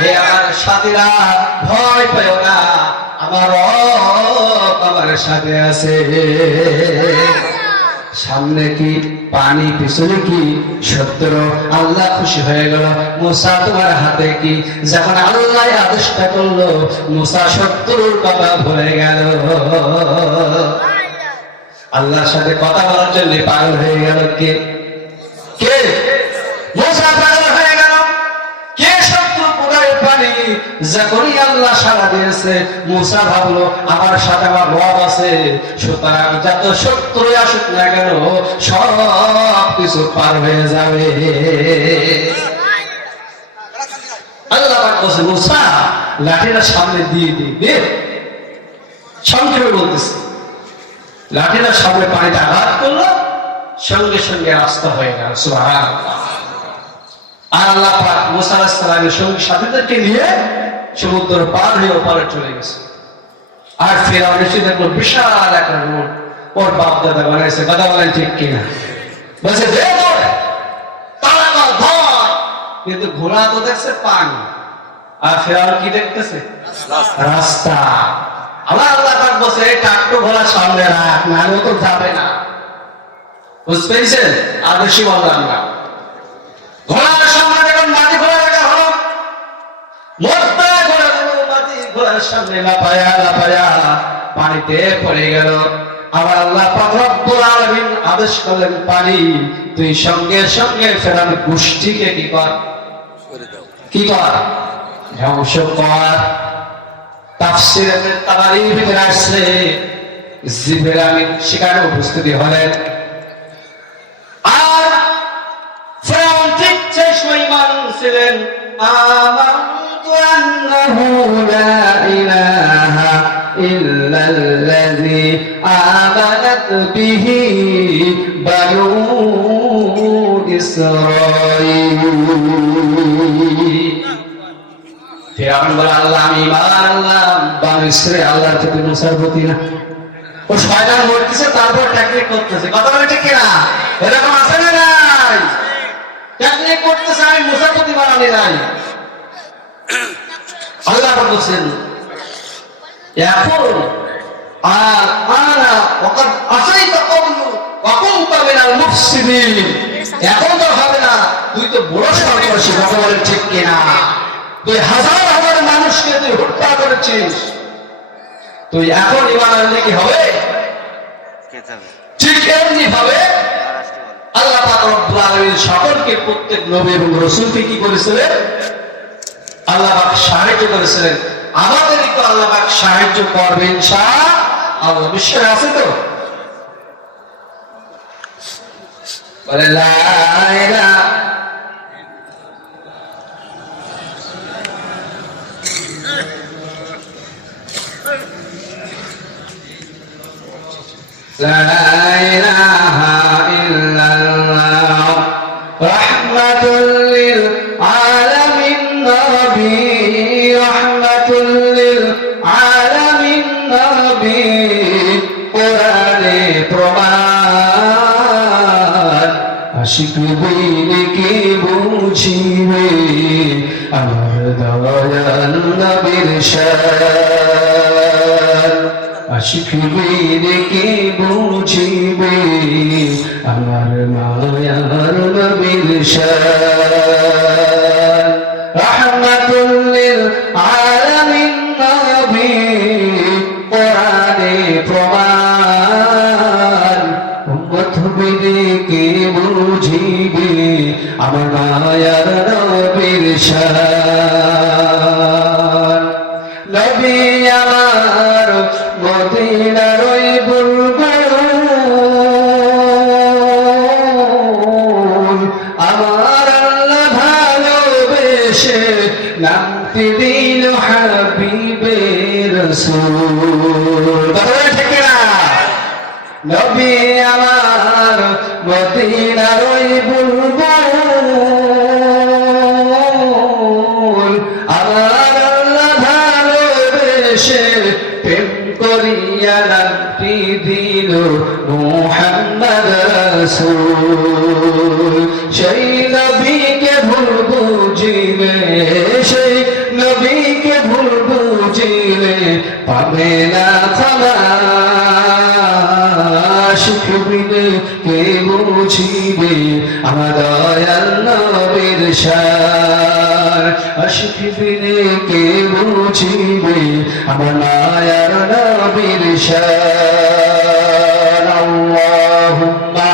হে আমার সাথীরা, ভয় পেও না, আমার রব আমার সাথে আছে। সামনে কি পানি, পিছনে কি সত্তর। আল্লাহ খুশি হয়ে গেল। মুসা তোমার হাতে কি? যখন আল্লাহ আদেশটা করলো, মুসা 70 কথা ভুলে গেল। আল্লাহর সাথে কথা বলার জন্য পাগল হয়ে গেল। কে কে? মুসা পাগল হয়ে গেল। কে? 70 পুরাই পানি। যখনই আল্লাহ সাড়া দিয়েছে, মুসা ভাবলো আমার সাথে আমার রব আছে, সুতরাং যত 70 আসুক না কেন সব কিছু পার হয়ে যাবে। আল্লাহ বলছে, মুসা লাঠিটা সামনে দিয়ে দিবে। সংক্ষেপে বলতেছে, লাঠিটা সামনে পানিটা আঘাত করলো, সঙ্গে সঙ্গে রাস্তা হয়ে গেল। সুবহানাল্লাহ। আর আল্লাহ পাক মুসা আলাইহিস সালামের সঙ্গী সাথীদেরকে নিয়ে সমুদ্র পার হয়ে ওপারে চলে গেছে। আর ফিরআউন এসে দেখলো বিশাল একটা রোড, ওর বাপ দাদা বানাইছে। কথা বলেন ঠিক কিনা? বলছে কিন্তু ঘোড়া তো দেখছে পানি, আর ফিরআউন কি দেখতেছে? রাস্তা। আল্লাহ পাক বলছে টাকটু ঘোড়া সামনে রাখ, নাহলে তো যাবে না। বুঝতে পেরেছেন? আর বেশি বললাম না। ঘোড়ার সামনে যখন মাটি ঘোড়া রাখা হলো, মোটা মাটি ঘোড়ার সামনে লাফায়া লাফায়া পানিতে পড়ে গেল। আবার আল্লাহ পাক রব্বুল আলামিন আদেশ করলেন, পানি তুই সঙ্গে সঙ্গে ফেরান গোষ্ঠীকে কি কর? কি কর? ধ্বংস কর। তাফসীরে তাবারীর ভিতরে আসছে, জিবরাইল আমিন সেখানে উপস্থিতি হলেন। আর ফেরাউন ঠিক সেই সময় ঈমান ছিলেন। আমানতু আন্নাহু লা ইলাহা ইল্লাল্লাযী আমানাত বিহি বানু ইসরাঈল। ফিরআউন বলে, আল্লাহ আমি ঈমান আনলাম, বানু ইসরাঈল আল্লাহর প্রতি, মুসার প্রতি না। ও শয়তান বলতেছে, তারপর টেকনিক করতেছে। কথা বলে ঠিক কিনা? এরকম আছে না নাই? টেকনিক করতেছে, আমি মুসার প্রতি বানানি নাই। আল্লাহ বলছেন এখন আর আনা ওয়াকাদ আসাইতা ক্বাবলু ওয়া কুনতা মিনাল মুফসিদিন। এখন তো হবে না, তুই তো বড় সর্বনাশী। কথা বলে ঠিক কিনা? তুই হাজার হাজার মানুষকে তুই হত্যা করেছিস, তুই এখন ঈমান আনলে কি হবে? ঠিক এমনি ভাবে আল্লাহ পাক রব্বুল আলামিন সকলকে, প্রত্যেক নবী এবং রাসূলকে কি করেছিলেন? আল্লাহ পাক সাহায্য করেছিলেন। আমাদেরকে আল্লাহ পাক সাহায্য করবে ইনশাআল্লাহ। বিশ্বাস আছে তো? বলে লা ইলাহা لا إله إلا الله رحمة للعالمين نبي رحمة للعالمين نبي قرآن প্রমাণ আশিক বিলিকে বুঝিবে আমার দয়াল নবীর শান। আশিক বিলিকে বুঝিবে আমার মায়ার নবীর শান। রাহমাতুল লিল আলামিন নবী কোরআনে প্রমাণ। উম্মত বিলিকে বুঝিবে আমার মায়ার নবীর শান। নবী আমার মদিনার ওই বুলবুল, আমার আল্লাহ ভালোবেসে নামটি দিল হাবিবে রাসূল। ঠিক না? নবী আমার মদিনার ওই বুলবুল, আমার আল্লাহ ভালোবেসে প্রেম করিয়া নামটি দিল মুহাম্মদ রাসূল। সেই নবীকে ভুল বুঝিবে হবে না ক্ষমা শিখবিনে কে বুঝিবে আমার দয়াল নবীর শান শিখবিনে কে বুঝিবে আমার মায়ার নবীর শান আল্লাহুম্মা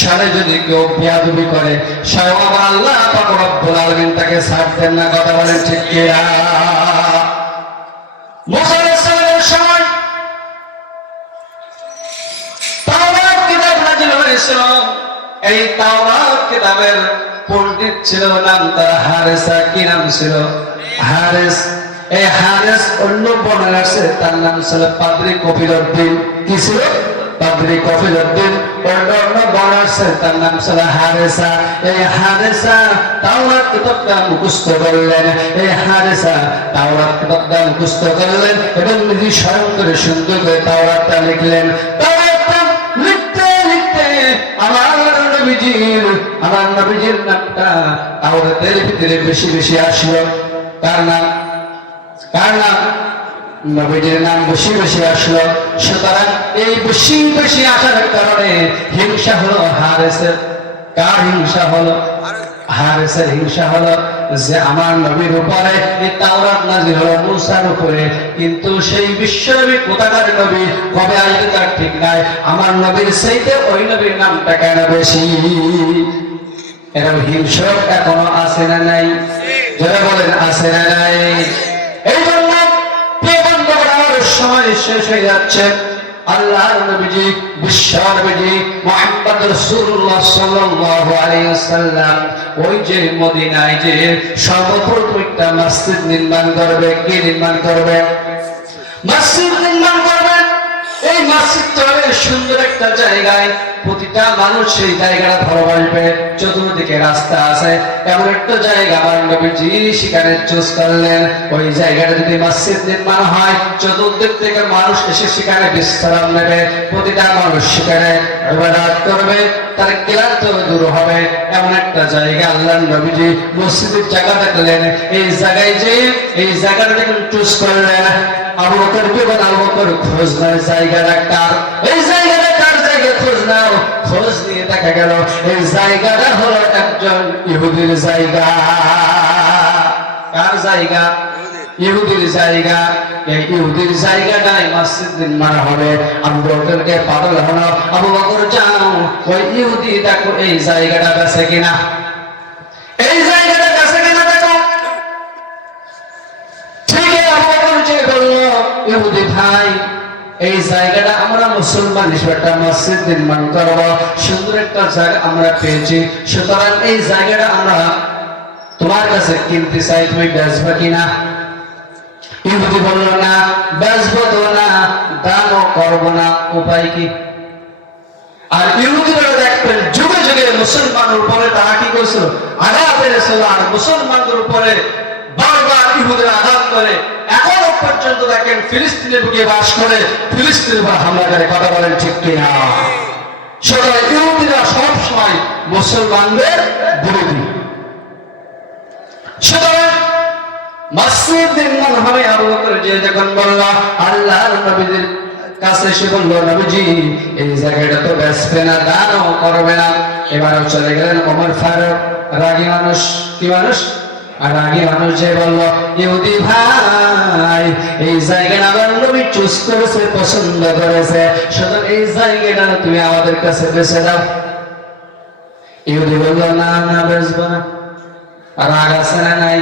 শানে যদি কেউ বেয়াদবি করে স্বয়ং আমার আল্লাহ পাক রব্বুল আলামিন তাকে ছাড়তেন না। কথা বলেন ঠিক কিনা? মুসা আলাইহিস সালামের সময় তাওরাত কিতাব নাযিল হয়েছিল। এই তাওরাত কিতাবের পণ্ডিত ছিল, নাম তার হারেসা। কি নাম ছিল? হারেস। এই হারেস অন্য বর্ণনা আছে, তার নাম ছিল পাদ্রী কফিলউদ্দিন। কি ছিল? পাদ্রী কফিলউদ্দিন। অন্য বর্ণনা আছে, তার নাম ছিল হারেসা। এই হারেসা তাওরাত কিতাবটা মুখস্থ করলেন। এই হারেসা তাওরাত কিতাবটা মুখস্থ করলেন এবং নিজে স্বয়ং করে সুন্দর করে তাওরাতটা লিখলেন। তাওরাতটা লিখতে লিখতে আমার নবীজির নামটা তাওরাতের ভিতরে বেশি বেশি আসলো। কার নাম? নবীজির নাম বেশি বেশি আসলো। সুতরাং এই বেশি বেশি আসার কারণে হিংসা হলো হারেসের। কার হিংসা হলো? হারেসের হিংসা হলো যে আমার নবীর উপরে এই তাওরাত নাযিল হলো মুসার উপরে, কিন্তু সেই বিশ্বনবী কোথাকার নবী, কবে আসবে তার ঠিক নাই। আমার নবীর চাইতে ওই নবীর নামটা কেন বেশি? এরকম হিংসক এখনো আছে না নাই? যারা বলেন আছে না নাই? এই জন্য সময় শেষ হয়ে যাচ্ছে। আল্লাহর নবীজি, বিশ্ব নবীজি মুহাম্মদ রাসূলুল্লাহ সাল্লাল্লাহু আলাইহি ওয়াসাল্লাম ওই যে মদিনায় যে সর্বপ্রথম একটা মসজিদ নির্মাণ করবে। কি নির্মাণ করবে? মসজিদ নির্মাণ করবে। এই মসজিদটা হবে সুন্দর একটা জায়গায়, প্রতিটা মানুষ সেই জায়গাটা ভালোবাসবে। চতুর্দিকে রাস্তা আছে, এমন একটা জায়গা আমার নবীজি সেখানে চুজ করলেন। ওই জায়গাটা যদি মসজিদ নির্মাণ হয়, চতুর্দিক থেকে মানুষ এসে সেখানে বিশ্রাম নেবে, প্রতিটা মানুষ সেখানে ইবাদত করবে, তার ক্লান্ত দূর হবে। এমন একটা জায়গা আল্লাহর নবীজি মসজিদের জায়গা দেখলেন। এই জায়গায় যে এই জায়গাটা যখন চুজ করলেন, আবু বকরকে বলেন, আবু বকর খোঁজ নাও জায়গাটা কার? এই জায়গাটা কার জায়গা? খোঁজ নাও। খোঁজ নিয়ে দেখা গেল এই জায়গাটা হলো একজন ইহুদির জায়গা। কার জায়গা? ইহুদির জায়গা। এই ইহুদির জায়গাটায় মসজিদ নির্মাণ হবে। আবু বকরকে পাগল হলো, আবু বকর যাও ওই ইহুদি দেখো এই জায়গাটা আছে কিনা, এই জায়গাটা আছে কিনা দেখো। ঠিক আবু বকর যে বলল, ইহুদি ভাই এই জায়গাটা আমরা মুসলমান হিসেবে একটা মসজিদ নির্মাণ করব, সুন্দর একটা জায়গা আমরা পেয়েছি, সুতরাং এই জায়গাটা আমরা তোমার কাছে কিনতে চাই, তুমি বেচবা কিনা? ইহুদি বলল, না বেচবো তো না, দানও করবো না, উপায় কি? আর ইহুদিরা দেখবেন যুগে যুগে মুসলমানের উপরে তারা কি করেছিল? আঘাত এনেছিল। আর মুসলমানদের উপরে বারবার ইহুদিরা আঘাত করে। এখনো পর্যন্ত দেখেন ফিলিস্তিনের বুকে বাস করে, ফিলিস্তিনের উপর হামলা করে। কথা বলেন ঠিক কিনা? সুতরাং ইহুদিরা সবসময় মুসলমানদের বিরোধী। সুতরাং মসজিদ নির্মাণ হবে। আবু বকর যে যখন বলল, আল্লাহর নবীদের কাছে এসে বলল, নবীজি এই জায়গাটা তো বেচবে না, দানও করবে না। এবারও চলে গেলেন ওমর ফারুক, রাগী মানুষ। কি মানুষ? আর রাগী মানুষ যে বলল, ইহুদি ভাই এই জায়গাটা আমার নবী চুজ করেছে, পছন্দ করেছে, সুতরাং এই জায়গাটা তুমি আমাদের কাছে বেচে দাও। ইহুদি বলল, না না বেচবো না। রাগ আছে না নাই?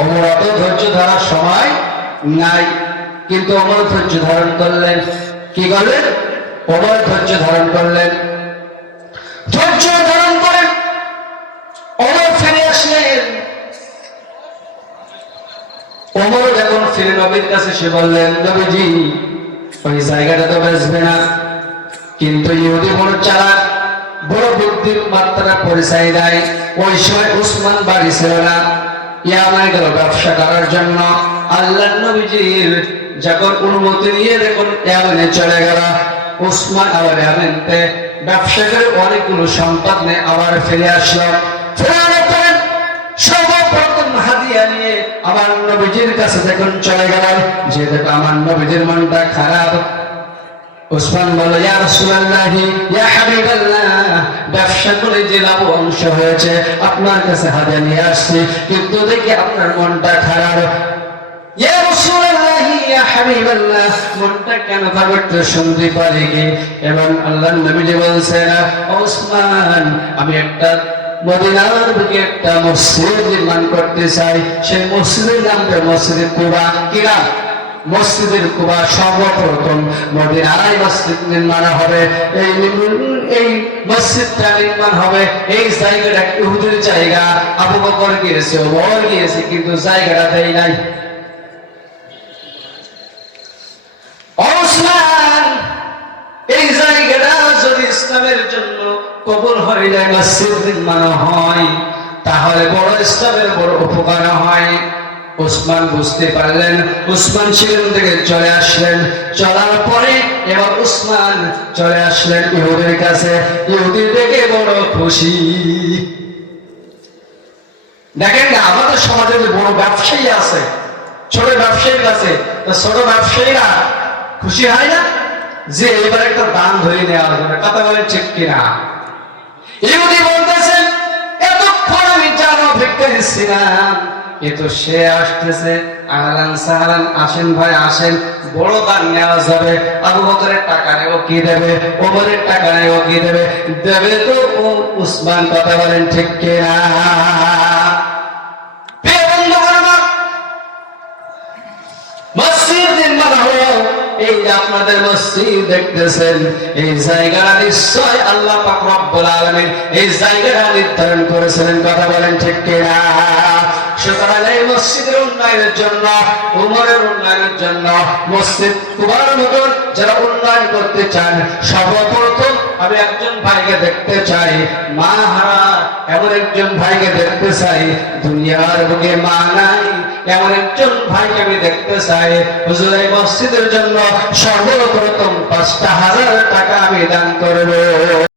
ওমর অত ধৈর্য ধরার সময় নাই, কিন্তু ওমর ধৈর্য ধারণ করলেন। কি করলেন? ওমর ধৈর্য ধারণ করলেন। ধৈর্য ধারণ করেন ওমর ফিরে আসলেন। ওমর যখন ফিরে নবীর কাছে সে বললেন, নবীজি ওই জায়গাটা তো বেচবে না, কিন্তু ইহুদি বড় চালাক, বড় বুদ্ধির মাত্রা পরিচয় দেয়। ওই সময় উসমান বাড়ি ছিল না, ইয়ামানে গেল ব্যবসা করার জন্য। আল্লাহর নবীজির যখন অনুমতি নিয়ে দেখুন ইয়ামানে চলে গেল। উসমান আবার ইয়ামানে ব্যবসা করে অনেকগুলো সম্পদ নিয়ে আবার ফিরে আসলো। সর্বপ্রথম হাদিয়া নিয়ে আমার নবীজির কাছে যখন চলে গেলেন, যে দেখো আমার নবীজির মনটা খারাপ। উসমান বলল, ইয়া রাসূলুল্লাহ, ইয়া হাবিবাল্লাহ, ব্যবসা করে যে লাভ অংশ হয়েছে আপনার কাছে হাদিয়া নিয়ে আসছি, কিন্তু দেখি আপনার মনটা খারাপ। ইয়া রাসূলুল্লাহ, ইয়া হাবিবাল্লাহ, মনটা কেন খারাপ শুনতে পারি কি? এবং আল্লাহর নবীজি বলছেন, উসমান, আমি একটা মদিনার বুকে একটা মসজিদ নির্মাণ করতে চাই। সেই মসজিদের নামটা মসজিদে কুবা। কি নাম? মসজিদের কুবা। সর্বপ্রথম মদিনায় মসজিদ নির্মাণ হবে। এই মসজিদটা নির্মাণ হবে, এই জায়গাটা ইহুদির জায়গা। আবু বকর গিয়েছে, ওমর গিয়েছে, কিন্তু জায়গাটা দেয় নাই। ওসমান, এই জায়গাটা যদি ইসলামের জন্য কবুল হয়ে যায়, মসজিদ নির্মাণ হয়, তাহলে বড় ইসলামের বড় উপকার হয়। উসমান বুঝতে পারলেন। উসমান সেখান থেকে চলে আসলেন। চলার পরে এবার উসমান চলে আসলেন ইহুদির কাছে। ইহুদি দেখে বড় খুশি। দেখেন না, আমাদের সমাজে বড় ব্যবসায়ী আছে, ছোট ব্যবসায়ীর কাছে, ছোট ব্যবসায়ীরা খুশি হয় না যে এবার একটা দান ধরে নেওয়া যাবে। কথা বলেন ঠিক কিনা? ইহুদি বলতেছেন, এতক্ষণ আমি জানো ভিক্ষা দিচ্ছিলাম, কিন্তু সে আসতেছে, আহলান সাহলান, আসেন ভাই আসেন, বড় দান নেওয়া যাবে। আবু বকরের টাকা নেব, কি দেবে? ওমরের টাকা নেব, কি দেবে? দেবে তো ও উসমান। কথা বলেন ঠিক কিনা? মসজিদ নির্মাণ হলো। এই যে আপনাদের মসজিদ দেখতেছেন, এই জায়গাটা নিশ্চয় আল্লাহ পাক রব্বুল আলামিন এই জায়গাটা নির্ধারণ করেছিলেন। কথা বলেন ঠিক কিনা? সুতরাং এই মসজিদের উন্নয়নের জন্য, উমরের উন্নয়নের জন্য, মসজিদ কুবার মতন যারা উন্নয়ন করতে চান, সর্বপ্রথম আমি একজন ভাইকে দেখতে চাই, মা হারা এমন একজন ভাইকে দেখতে চাই। দুনিয়ার বুকে মা নাই এমন একজন ভাইকে আমি দেখতে চাই। হুজুর, এই মসজিদের জন্য সর্বপ্রথম ৫,০০০ টাকা আমি দান করব।